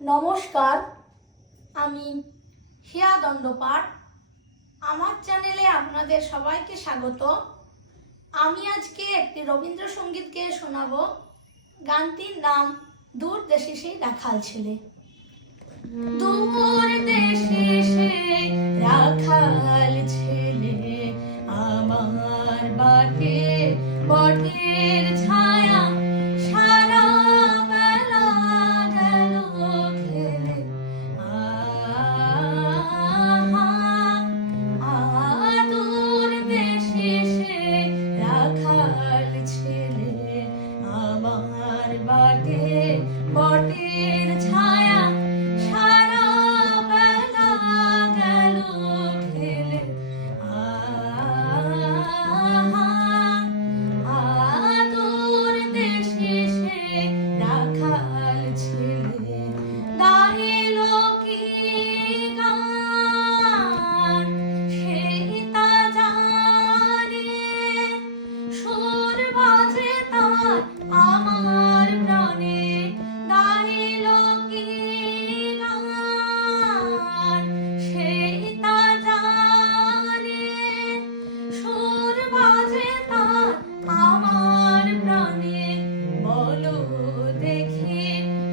নমস্কার, আমি হিয়া দণ্ডপাট। আমার চ্যানেলে আপনাদের সবাইকে স্বাগত। আমি আজকে একটি রবীন্দ্রসঙ্গীত গেয়ে শোনাবো। গানটির নাম দূর দেশে সেই রাখাল ছেলে। দূর দেশে সেই রাখাল ছেলে, আমার বাটে বটের ছায়া সারা বেলা গেল খেলে। দূর দেশে সেই রাখাল ছেলে, আমার বাটে বটের ছায়া সারা বেলা গেল খেলে। দূর দেশে সেই রাখাল ছেলে, গাইল কি গান সেই তা জানে, সুর বাজে তার আমার প্রাণে। গাইল কি গান সেই তা জানে, সুর বাজে তার আমার প্রাণে। বলো দেখি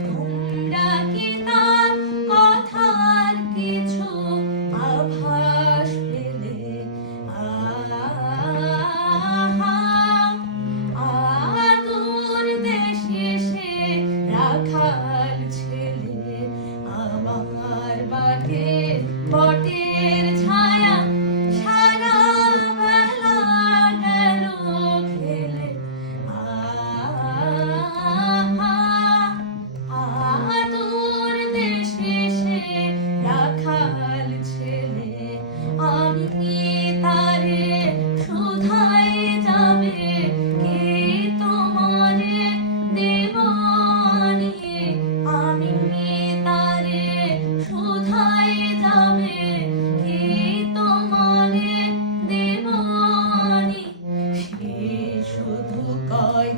তোমরা কি তার কথার কিছু আভাস পেলে? দূর দেশে সেই রাখাল ছেলে, আমার বাটে বটের ছায়া সারা বেলা গেল খেলে। দূর দেশে সেই রাখাল ছেলে, আমি তারে শুধাই যাবে কে তোমারে দেব আনিয়ে। আমি তারে শুধাই যাবে কে তোমারে দেব আনি। সে শুধু কয়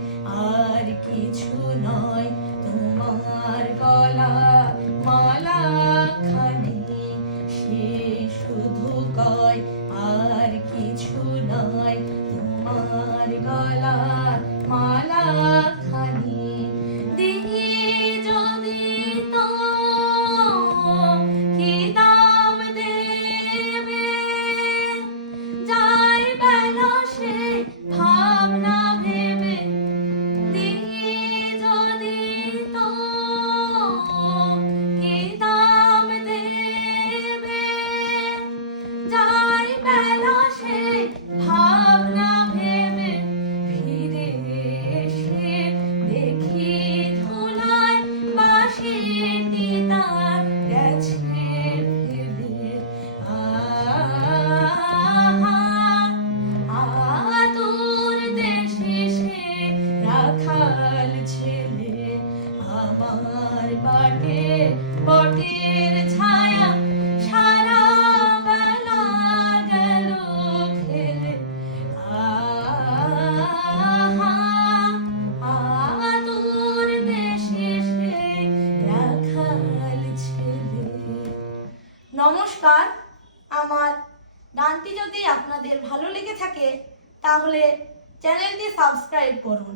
আর কিছু নয়, তোমার গলা মালা খানি। সে শুধু কয় আর কিছু নয়, তোমার গলার মালা খানি। দিই যদি তো কি দাম দেবে, যাই বেলা সে ভাবনা ভেবে। দিই যদি তো কি দাম দেবে, যাই বেলা সে ভাবনা ভেবে। ফিরে এসে দেখি ধুলায় বাঁশিটি তার গেছে ফেলে। দূর দেশে সেই রাখাল ছেলে, আমার বাটে বটের ছায়া সারা বেলা গেল খেলে। দূর দেশে সেই রাখাল ছেলে। নমস্কার, আমার গানটি যদি আপনাদের ভালো লেগে থাকে তাহলে চ্যানেলটি সাবস্ক্রাইব করুন।